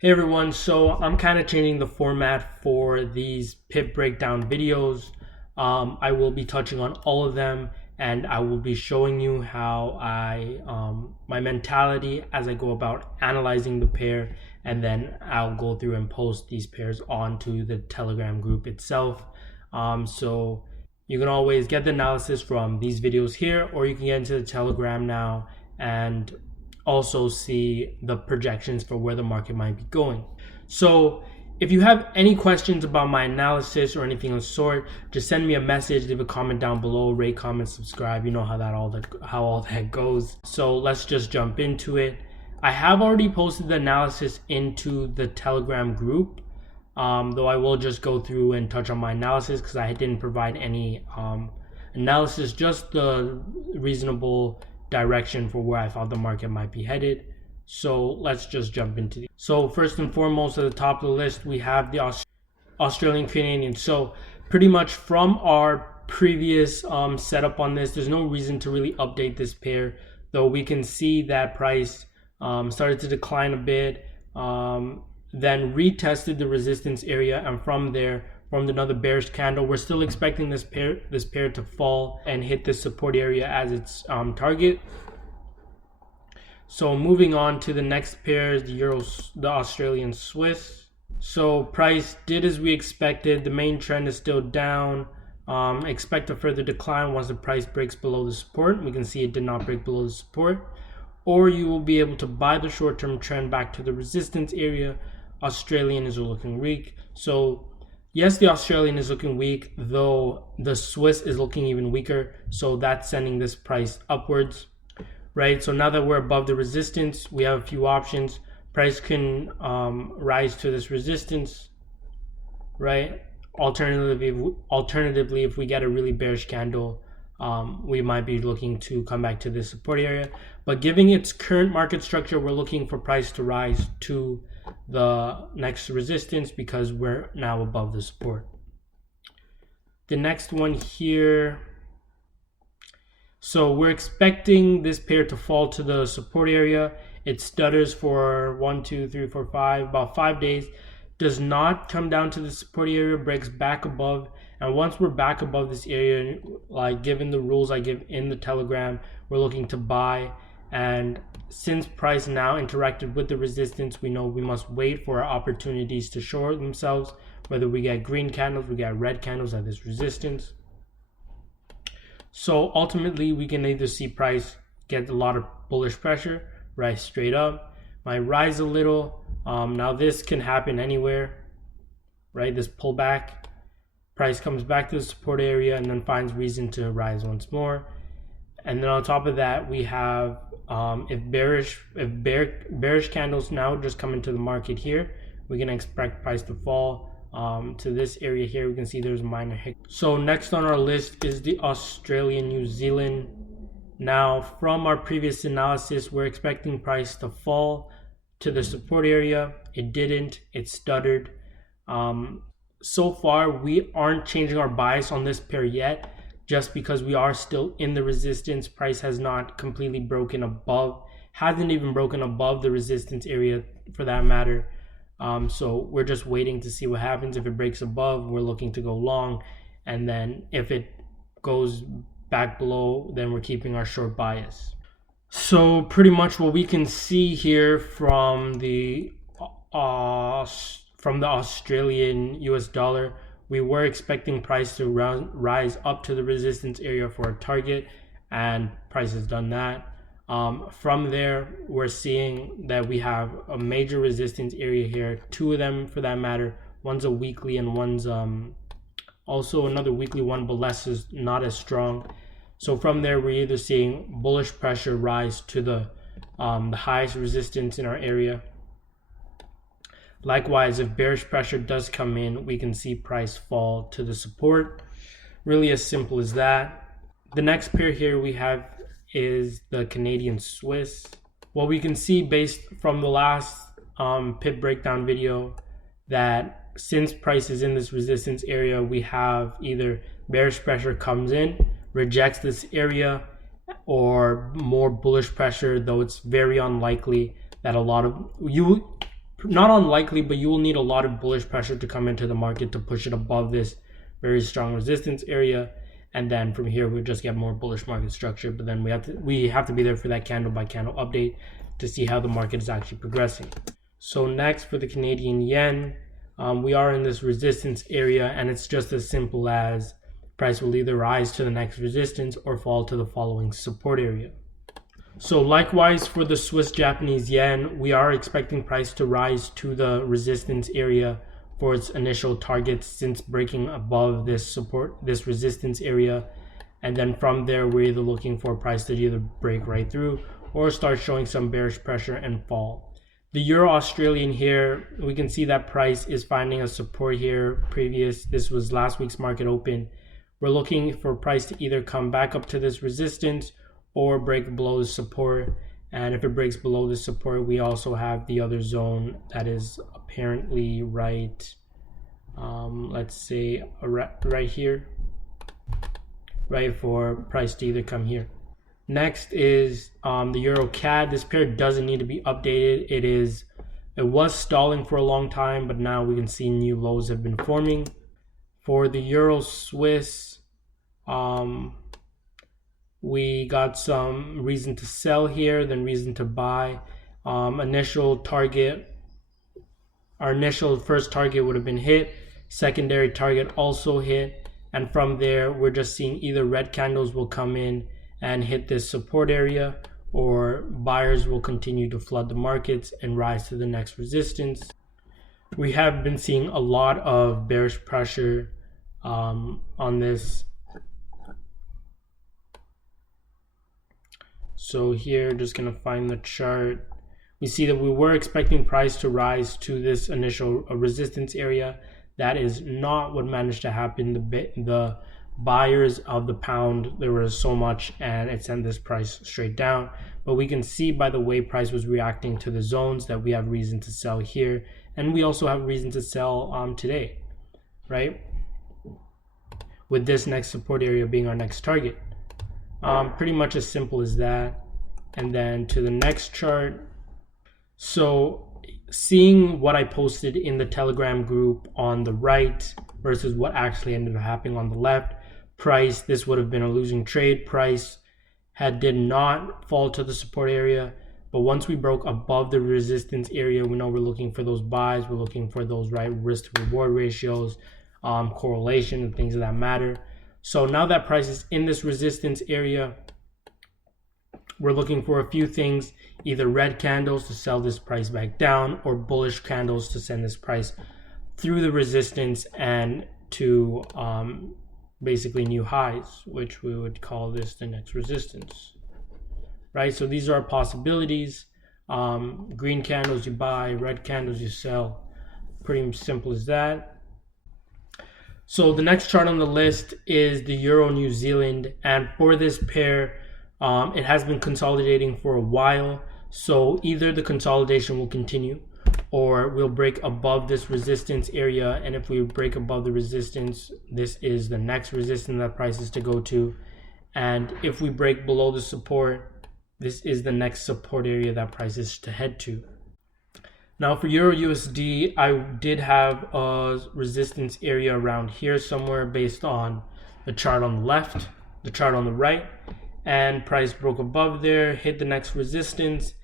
Hey everyone, so I'm kind of changing the format for these pip breakdown videos. I will be touching on all of them, and I will be showing you how my mentality as I go about analyzing the pair, and then I'll go through and post these pairs onto the Telegram group itself. So you can always get the analysis from these videos here, or you can get into the Telegram now and also see the projections for where the market might be going. So if you have any questions about my analysis or anything of the sort, just send me a message, leave a comment down below, rate, comment, subscribe. You know how all that goes. So let's just jump into it. I have already posted the analysis into the Telegram group, though I will just go through and touch on my analysis because I didn't provide any analysis, just the reasonable direction for where I thought the market might be headed. So let's just jump into it. So first and foremost, at the top of the list, we have the Australian Canadian. So pretty much from our previous setup on this, there's no reason to really update this pair, though we can see that price started to decline a bit, then retested the resistance area, and from there formed another bearish candle. We're still expecting this pair to fall and hit this support area as its target. So moving on to the next pair, the Australian Swiss. So price did as we expected. The main trend is still down. Expect a further decline once the price breaks below the support. We can see it did not break below the support. Or you will be able to buy the short-term trend back to the resistance area. Australian is looking weak. So yes, the Australian is looking weak, though the Swiss is looking even weaker. So that's sending this price upwards, right? So now that we're above the resistance, we have a few options. Price can rise to this resistance, right? Alternatively, if we get a really bearish candle, we might be looking to come back to this support area. But given its current market structure, we're looking for price to rise to the next resistance because we're now above the support. The next one here, so we're expecting this pair to fall to the support area. It stutters for 1, 2, 3, 4, 5, about 5 days, does not come down to the support area, breaks back above, and once we're back above this area, like given the rules I give in the Telegram, we're looking to buy. And since price now interacted with the resistance, we know we must wait for our opportunities to show themselves, whether we get green candles, we get red candles at this resistance. So ultimately, we can either see price get a lot of bullish pressure, rise straight up, might rise a little. Now this can happen anywhere, right? This pullback, price comes back to the support area and then finds reason to rise once more. And then on top of that, we have if bearish candles now just come into the market here, we can expect price to fall to this area here. We can see there's a minor hiccup. So next on our list is the Australian New Zealand. Now from our previous analysis, we're expecting price to fall to the support area. It didn't, it stuttered. So far we aren't changing our bias on this pair yet, just because we are still in the resistance. Price has not completely broken above, hasn't even broken above the resistance area for that matter. So we're just waiting to see what happens. If it breaks above, we're looking to go long, and then if it goes back below, then we're keeping our short bias. So pretty much what we can see here from the Australian US dollar, we were expecting price to rise up to the resistance area for a target, and price has done that. From there, we're seeing that we have a major resistance area here, two of them for that matter. One's a weekly and one's also another weekly one, but not as strong. So from there, we're either seeing bullish pressure rise to the highest resistance in our area. Likewise, if bearish pressure does come in, we can see price fall to the support. Really as simple as that. The next pair here we have is the Canadian Swiss. What we can see based from the last pip breakdown video, that since price is in this resistance area, we have either bearish pressure comes in, rejects this area, or more bullish pressure, though it's very unlikely that a lot of not unlikely, but you will need a lot of bullish pressure to come into the market to push it above this very strong resistance area. And then from here, we'll just get more bullish market structure. But then we have to be there for that candle by candle update to see how the market is actually progressing. So next, for the Canadian yen, we are in this resistance area, and it's just as simple as price will either rise to the next resistance or fall to the following support area. So likewise for the Swiss Japanese yen, we are expecting price to rise to the resistance area for its initial targets since breaking above this resistance area. And then from there, we're either looking for price to either break right through or start showing some bearish pressure and fall. The Euro Australian here, we can see that price is finding a support here. This was last week's market open. We're looking for price to either come back up to this resistance or break below the support. And if it breaks below the support, we also have the other zone that is apparently right, let's say right here, right, for price to either come here. Next is the Euro CAD. This pair doesn't need to be updated. It was stalling for a long time, but now we can see new lows have been forming. For the Euro Swiss, we got some reason to sell here, then reason to buy. Our initial first target would have been hit, secondary target also hit, and from there we're just seeing either red candles will come in and hit this support area, or buyers will continue to flood the markets and rise to the next resistance. We have been seeing a lot of bearish pressure on this. So here, just gonna find the chart. We see that we were expecting price to rise to this initial resistance area. That is not what managed to happen. The buyers of the pound, there was so much, and it sent this price straight down. But we can see by the way price was reacting to the zones that we have reason to sell here, and we also have reason to sell today, right? With this next support area being our next target. Pretty much as simple as that. And then to the next chart. So seeing what I posted in the Telegram group on the right versus what actually ended up happening on the left, price, this would have been a losing trade. Price did not fall to the support area, but once we broke above the resistance area, we know we're looking for those buys, we're looking for those right risk to reward ratios, correlation and things of that matter. So now that price is in this resistance area, we're looking for a few things, either red candles to sell this price back down, or bullish candles to send this price through the resistance and to basically new highs, which we would call this the next resistance, right? So these are possibilities. Green candles you buy, red candles you sell. Pretty simple as that. So the next chart on the list is the Euro New Zealand, and for this pair, it has been consolidating for a while. So either the consolidation will continue, or we'll break above this resistance area, and if we break above the resistance, this is the next resistance that price is to go to, and if we break below the support, this is the next support area that price is to head to. Now for Euro USD, I did have a resistance area around here somewhere based on the chart on the left, the chart on the right, and price broke above there, hit the next resistance.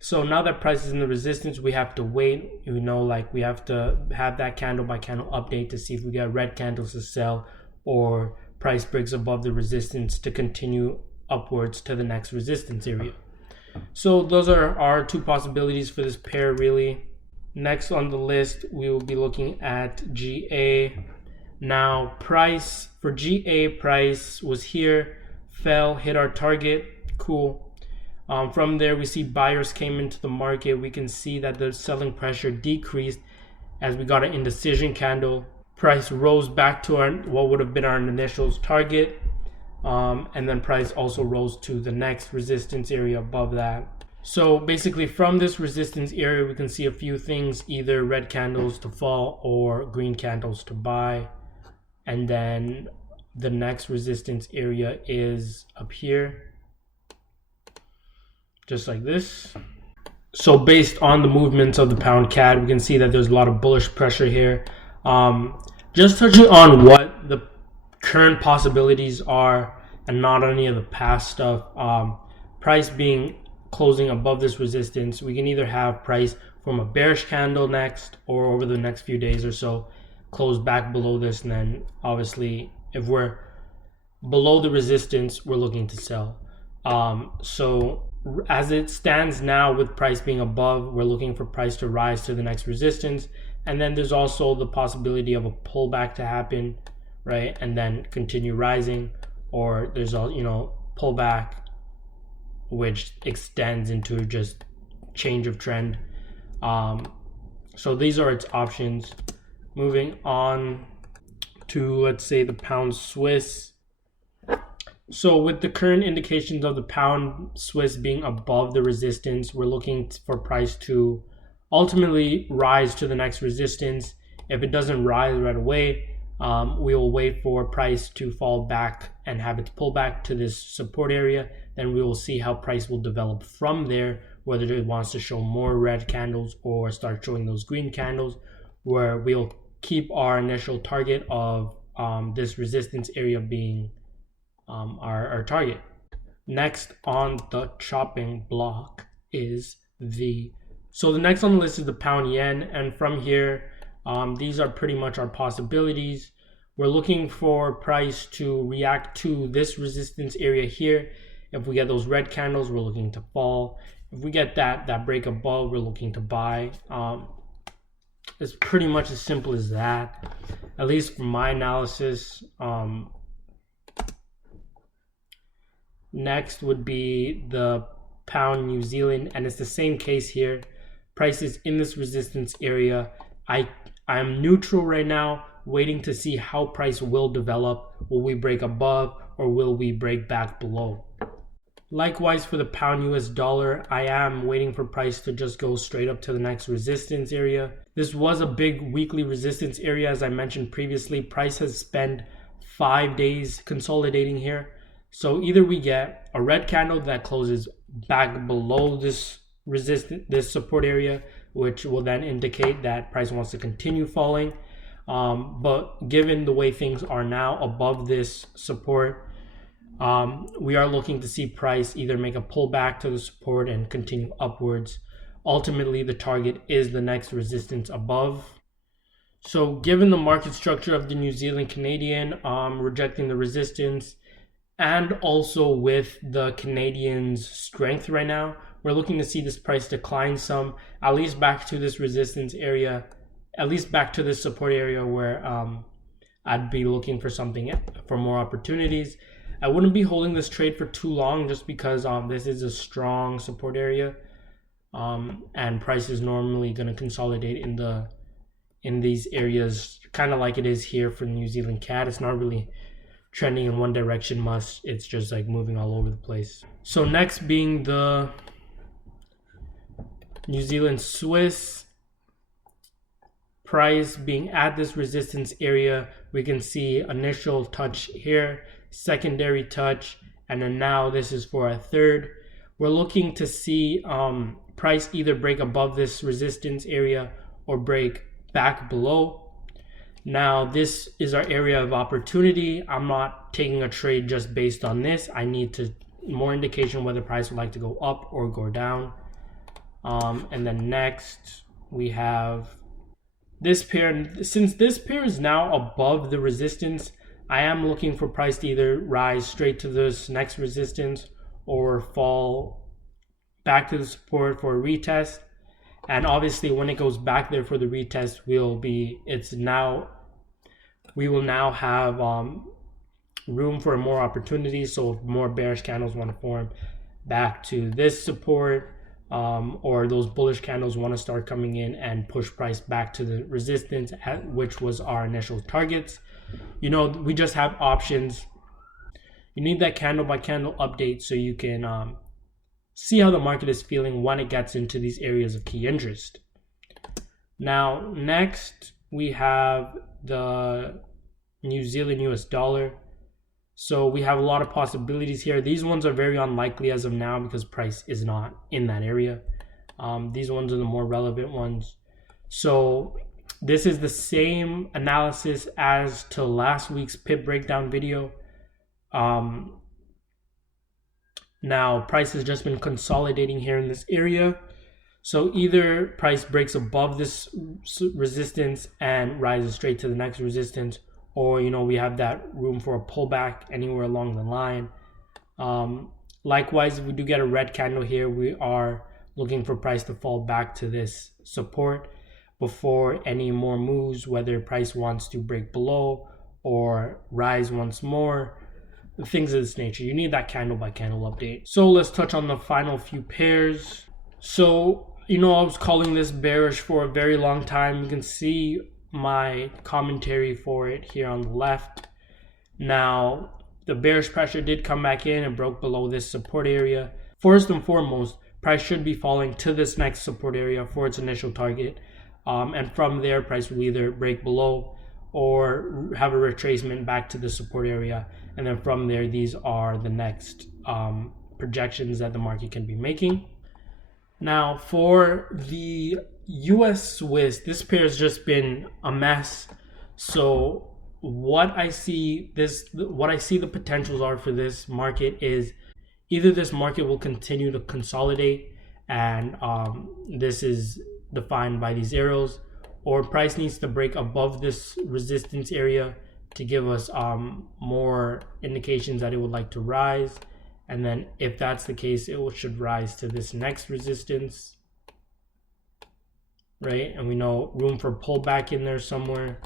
So now that price is in the resistance, we have to wait. You know, like we have to have that candle by candle update to see if we get red candles to sell, or price breaks above the resistance to continue upwards to the next resistance area. So those are our two possibilities for this pair really. Next on the list, we will be looking at GA. Now price for GA, price was here, fell, hit our target, cool. From there we see buyers came into the market. We can see that the selling pressure decreased as we got an indecision candle. Price rose back to our what would have been our initial target. And then price also rose to the next resistance area above that. So basically from this resistance area, we can see a few things, either red candles to fall or green candles to buy. And then the next resistance area is up here, just like this. So based on the movements of the pound CAD, we can see that there's a lot of bullish pressure here. Just touching on what the current possibilities are and not any of the past stuff. Price being closing above this resistance, we can either have price from a bearish candle next, or over the next few days or so close back below this, and then obviously if we're below the resistance, we're looking to sell. So as it stands now, with price being above, we're looking for price to rise to the next resistance, and then there's also the possibility of a pullback to happen, right, and then continue rising, or there's a pullback which extends into just change of trend. So these are its options. Moving on to, let's say, the pound Swiss. So with the current indications of the pound Swiss being above the resistance, we're looking for price to ultimately rise to the next resistance. If it doesn't rise right away, we will wait for price to fall back and have its pullback to this support area. Then we will see how price will develop from there, whether it wants to show more red candles or start showing those green candles, where we'll keep our initial target of this resistance area being our target. Next on the chopping block is the next on the list is the pound yen, and from here these are pretty much our possibilities. We're looking for price to react to this resistance area here. If we get those red candles, we're looking to fall. If we get that break above, we're looking to buy. It's pretty much as simple as that, at least from my analysis. Next would be the pound New Zealand, and it's the same case here. Price is in this resistance area. I'm neutral right now, waiting to see how price will develop. Will we break above, or will we break back below? Likewise for the pound US dollar, I am waiting for price to just go straight up to the next resistance area. This was a big weekly resistance area, as I mentioned previously. Price has spent 5 days consolidating here. So either we get a red candle that closes back below this support area, which will then indicate that price wants to continue falling. But given the way things are now above this support, we are looking to see price either make a pullback to the support and continue upwards. Ultimately, the target is the next resistance above. So given the market structure of the New Zealand Canadian rejecting the resistance, and also with the Canadian's strength right now, we're looking to see this price decline some, at least back to this resistance area, at least back to this support area, where I'd be looking for something, for more opportunities. I wouldn't be holding this trade for too long, just because this is a strong support area, and price is normally going to consolidate in these areas, kind of like it is here for New Zealand CAD. It's not really trending in one direction much, it's just like moving all over the place. So next being the New Zealand Swiss, price being at this resistance area, we can see initial touch here, secondary touch, and then now this is for a third. We're looking to see price either break above this resistance area or break back below. Now this is our area of opportunity. I'm not taking a trade just based on this. I need more indication whether price would like to go up or go down. And then next we have this pair. And since this pair is now above the resistance, I am looking for price to either rise straight to this next resistance or fall back to the support for a retest. And obviously when it goes back there for the retest, we will now have room for more opportunities. So if more bearish candles want to form back to this support, or those bullish candles want to start coming in and push price back to the resistance, which was our initial targets, we just have options. You need that candle by candle update so you can see how the market is feeling when it gets into these areas of key interest. Now next we have the New Zealand US dollar. So we have a lot of possibilities here. These ones are very unlikely as of now because price is not in that area. These ones are the more relevant ones. So this is the same analysis as to last week's Pip breakdown video. Now price has just been consolidating here in this area. So either price breaks above this resistance and rises straight to the next resistance, or we have that room for a pullback anywhere along the line. Likewise, if we do get a red candle here, we are looking for price to fall back to this support before any more moves, whether price wants to break below or rise once more, things of this nature. You need that candle by candle update. So let's touch on the final few pairs. So I was calling this bearish for a very long time. You can see my commentary for it here on the left. Now, the bearish pressure did come back in and broke below this support area. First and foremost, price should be falling to this next support area for its initial target. And from there, price will either break below or have a retracement back to the support area. And then from there, these are the next projections that the market can be making. Now for the US Swiss, this pair has just been a mess. So what I see the potentials are for this market is either this market will continue to consolidate, and this is defined by these arrows, or price needs to break above this resistance area to give us more indications that it would like to rise. And then if that's the case, it should rise to this next resistance, right? And we know room for pullback in there somewhere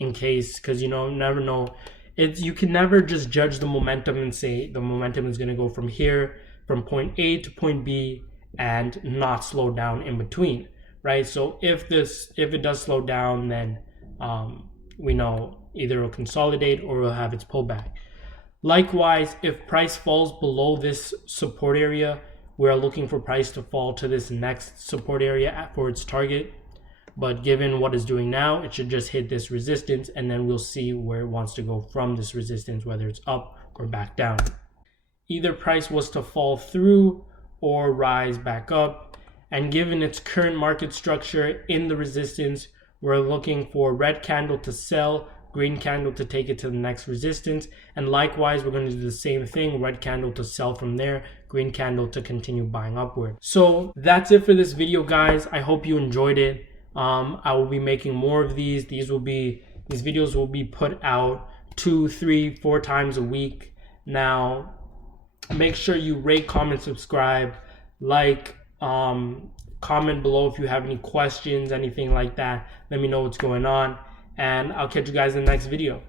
in case, because never know. You can never just judge the momentum and say the momentum is going to go from here, from point A to point B, and not slow down in between, right? So if it does slow down, then we know either it'll consolidate or it'll have its pullback. Likewise, if price falls below this support area, we're looking for price to fall to this next support area for its target. But given what it's doing now, it should just hit this resistance, and then we'll see where it wants to go from this resistance, whether it's up or back down. Either price was to fall through or rise back up. And given its current market structure in the resistance, we're looking for red candle to sell, green candle to take it to the next resistance, and likewise we're going to do the same thing, red candle to sell from there, green candle to continue buying upward. So that's it for this video, guys. I hope you enjoyed it. I will be making more of these. These videos will be put out 2, 3, 4 times a week. Now make sure you rate, comment, subscribe, like, comment below if you have any questions, anything like that. Let me know what's going on, and I'll catch you guys in the next video.